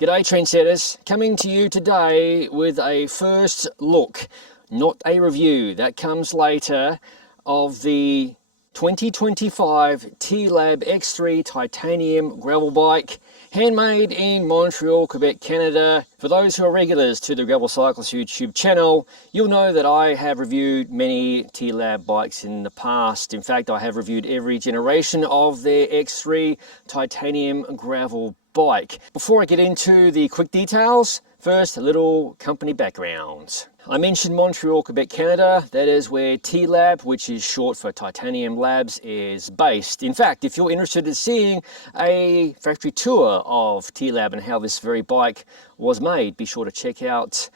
G'day trendsetters, coming to you today with a first look, not a review, that comes later, of the 2025 T-Lab X3 titanium gravel bike, handmade in Montreal, Quebec, Canada. For those who are regulars to the Gravel Cyclist YouTube channel, you'll know that I have reviewed many T-Lab bikes in the past. In fact, I have reviewed every generation of their X3 titanium gravel bike. Before I get into the quick details, first a little company background. I mentioned Montreal, Quebec, Canada. That is where T-Lab, which is short for Titanium Labs, is based. In fact, if you're interested in seeing a factory tour of T-Lab and how this very bike was made, be sure to check out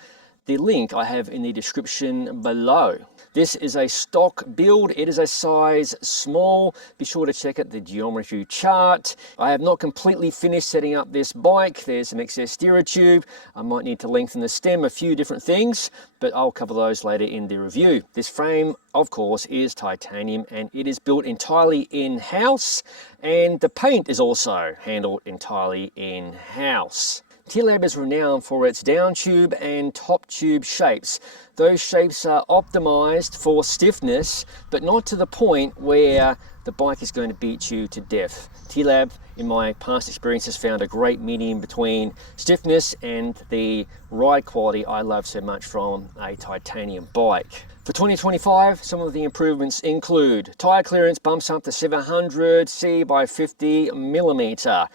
the link I have in the description below. This is a stock build. It is a size small. Be sure to check out the geometry chart. I have not completely finished setting up this bike. There's some excess steerer tube. I might need to lengthen the stem, a few different things, but I'll cover those later in the review. This frame, of course, is titanium and it is built entirely in-house, and the paint is also handled entirely in-house. T-Lab is renowned for its down tube and top tube shapes. Those shapes are optimized for stiffness, but not to the point where the bike is going to beat you to death. T-Lab, in my past experience, has found a great medium between stiffness and the ride quality I love so much from a titanium bike. For 2025, some of the improvements include tire clearance bumps up to 700 C by 50 millimeter.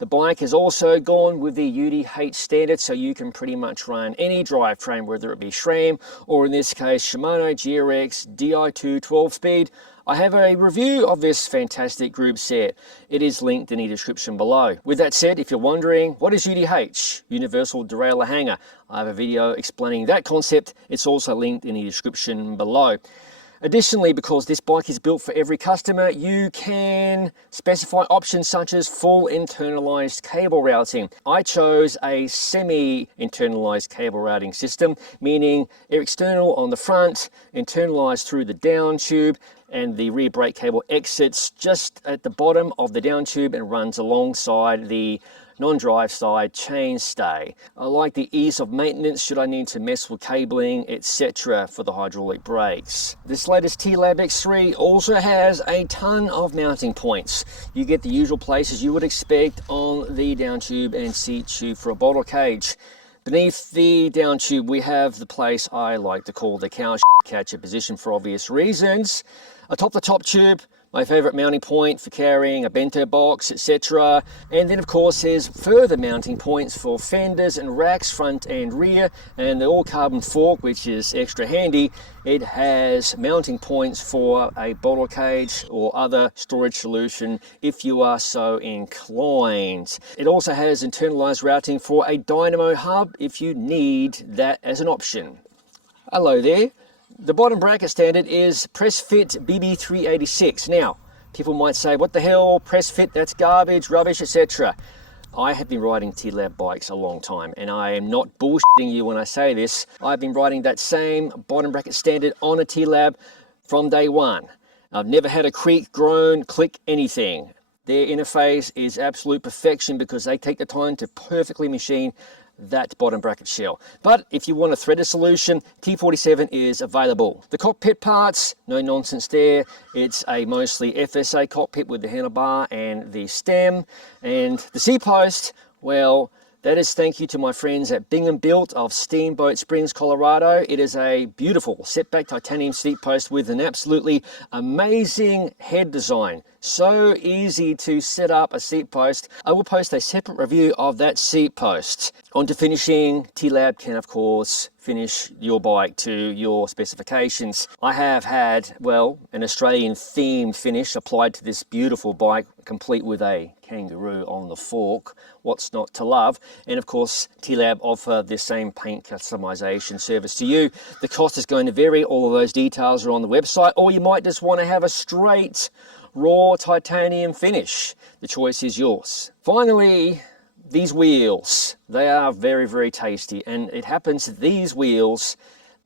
The bike has also gone with the UDH standard, so you can pretty much run any drivetrain, whether it be SRAM or in this case Shimano GRX Di2 12-speed. I have a review of this fantastic group set. It is linked in the description below. With that said, if you're wondering, what is UDH? Universal Derailleur Hanger. I have a video explaining that concept. It's also linked in the description below. Additionally, because this bike is built for every customer, you can specify options such as full internalized cable routing. I chose a semi-internalized cable routing system, meaning external on the front, internalized through the down tube, and the rear brake cable exits just at the bottom of the down tube and runs alongside the non-drive side chainstay. I like the ease of maintenance should I need to mess with cabling, etc. for the hydraulic brakes. This latest T-Lab X3 also has a ton of mounting points. You get the usual places you would expect on the down tube and seat tube for a bottle cage. Beneath the down tube, we have the place I like to call the cow catcher position for obvious reasons. Atop the top tube, my favorite mounting point for carrying a bento box, etc. And then of course there's further mounting points for fenders and racks, front and rear, and the all carbon fork, which is extra handy. It has mounting points for a bottle cage or other storage solution if you are so inclined. It also has internalized routing for a dynamo hub if you need that as an option. Hello there. The bottom bracket standard is press fit BB386. Now, people might say, what the hell, press fit, that's garbage, rubbish, etc. I have been riding T-Lab bikes a long time, and I am not bullshitting you when I say this. I've been riding that same bottom bracket standard on a T-Lab from day one. I've never had a creak, groan, click, anything. Their interface is absolute perfection because they take the time to perfectly machine that bottom bracket shell. But if you want a threaded solution, T47 is available. The cockpit parts, no nonsense there. It's a mostly FSA cockpit with the handlebar and the stem. And the seat post, well, that is thank you to my friends at Bingham Built of Steamboat Springs, Colorado. It is a beautiful setback titanium seat post with an absolutely amazing head design. So easy to set up a seat post. I will post a separate review of that seat post. On to finishing, T-Lab can of course finish your bike to your specifications. I have had, well, an Australian themed finish applied to this beautiful bike, complete with a kangaroo on the fork. What's not to love? And of course, T-Lab offer the same paint customization service to you. The cost is going to vary. All of those details are on the website, or you might just want to have a straight raw titanium finish. The choice is yours. Finally, these wheels, they are very, very tasty, and it happens that these wheels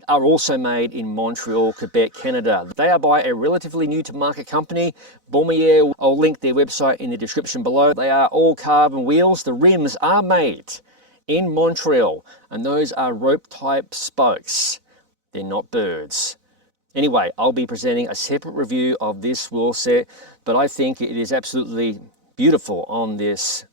are also made in Montreal, Quebec, Canada. They are by a relatively new to market company, Baumier. I'll link their website in the description below. They are all carbon wheels. The rims are made in Montreal, and those are rope type spokes. They're not birds. Anyway, I'll be presenting a separate review of this wheel set, but I think it is absolutely beautiful on this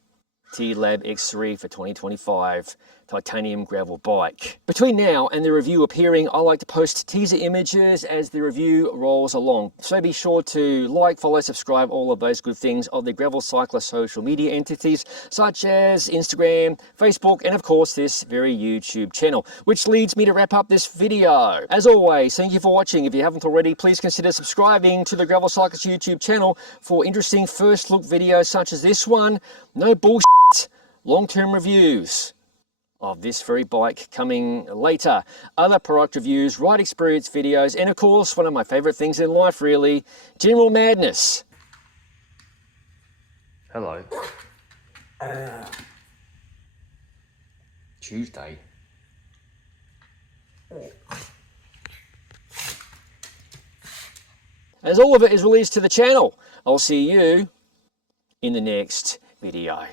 T-Lab X3 for 2025 titanium gravel bike. Between now and the review appearing, I like to post teaser images as the review rolls along. So be sure to like, follow, subscribe, all of those good things of the Gravel Cyclist social media entities such as Instagram, Facebook, and of course this very YouTube channel. Which leads me to wrap up this video. As always, thank you for watching. If you haven't already, please consider subscribing to the Gravel Cyclist YouTube channel for interesting first look videos such as this one. No bullshit, long-term reviews of this very bike coming later. Other product reviews, ride experience videos, and of course, one of my favorite things in life really, general madness. Hello. Tuesday. As all of it is released to the channel, I'll see you in the next video.